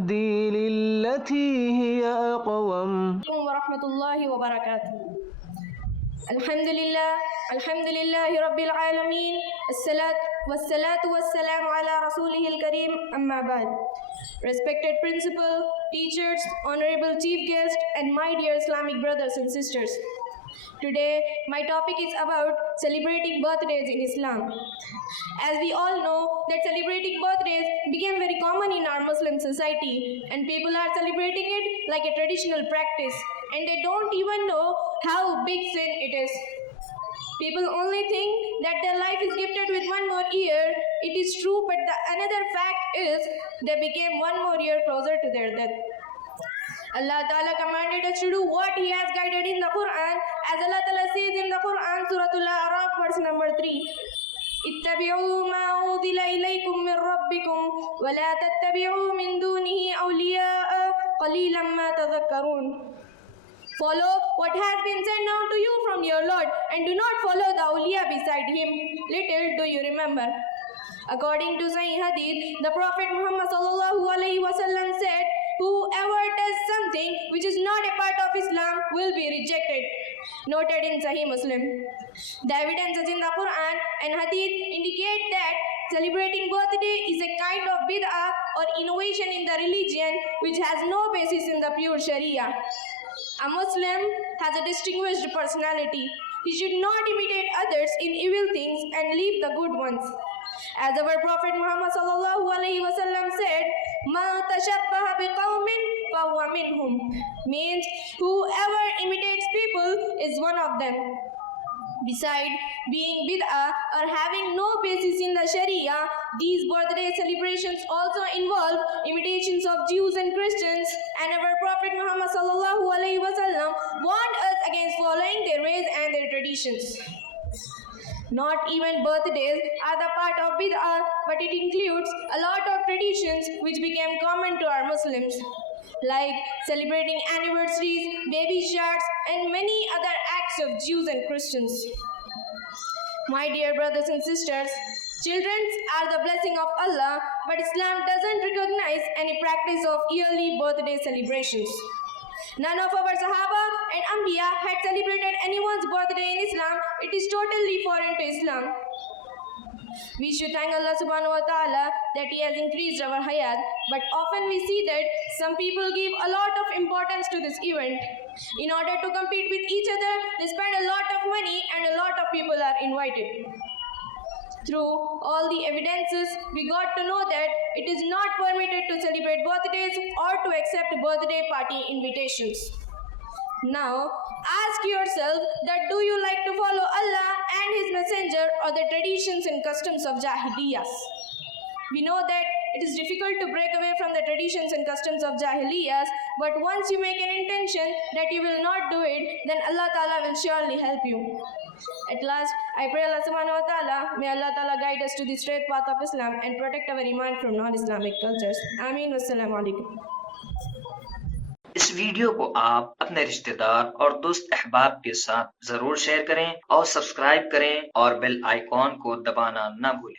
يهدي للتي هي أقوم. वरहमतुल्लाहि वबरकातुहू। अल्हम्दुलिल्लाह रब्बिल आलमीन, अस्सलातु वस्सलामु अला रसूलिहिल करीम, अम्मा बाद। Respected principal, teachers, honorable chief guest, and my dear Islamic brothers and sisters. Today, my topic is about celebrating birthdays in Islam. As we all know that celebrating birthdays became very common in our Muslim society, and people are celebrating it like a traditional practice, and they don't even know how big sin it is. People only think that their life is gifted with one more year. It is true, but the another fact is they became one more year closer to their death. Allah Ta'ala commanded us to do what He has guided in the Quran, as Allah Ta'ala says in the Quran, Surah Al-A'raf, verse number 3. اتبعوا ما أنزل إليكم من ربكم ولا تتبعوا من دونه أولياء قليلا ما تذكرون. Follow what has been sent down to you from your Lord, and do not follow the awliya beside Him. Little do you remember. According to Sahih Hadith, the Prophet Muhammad sallallahu alaihi wasallam said, "Whoever does something which is not a part of Islam will be rejected." Noted in Sahih Muslim. The evidences in the Quran and Hadith indicate that celebrating birthday is a kind of bid'ah or innovation in the religion which has no basis in the pure Sharia. A Muslim has a distinguished personality. He should not imitate others in evil things and leave the good ones. As our Prophet Muhammad sallallahu alaihi wasallam said, "Man tashabbaha biqawmin fahuwa minhum," means whoever imitates people is one of them. Besides being bid'ah or having no basis in the Sharia, these birthday celebrations also involve imitations of Jews and Christians, and our Prophet Muhammad sallallahu alaihi wasallam warned us against following their ways and their traditions. Not even birthdays are the part of bid'ah, but it includes a lot of traditions which became common to our Muslims, like celebrating anniversaries, baby showers, and many other acts of Jews and Christians. My dear brothers and sisters, children are the blessing of Allah, but Islam doesn't recognize any practice of yearly birthday celebrations. None of our Sahaba and Anbiya had celebrated anyone's birthday in Islam. It is totally foreign to Islam. We should thank Allah subhanahu wa ta'ala that He has increased our hayat, but often we see that some people give a lot of importance to this event. In order to compete with each other, they spend a lot of money and a lot of people are invited. Through all the evidences, we got to know that it is not permitted to celebrate birthdays or to accept birthday party invitations. Now, ask yourself that do you like to follow Allah and His Messenger or the traditions and customs of Jahiliyyahs? We know that it is difficult to break away from the traditions and customs of Jahiliyyahs, but once you make an intention that you will not do it, then Allah Ta'ala will surely help you. At last, I pray Allah subhanahu wa ta'ala, may Allah Ta'ala guide us to the straight path of Islam and protect our iman from non-Islamic cultures. Ameen. Wassalamu alaikum. इस video को आप अपने रिश्तेदार और दोस्त अहबाब के साथ जरूर शेयर करें और सब्सक्राइब करें और बेल आइकॉन को दबाना न भूलें।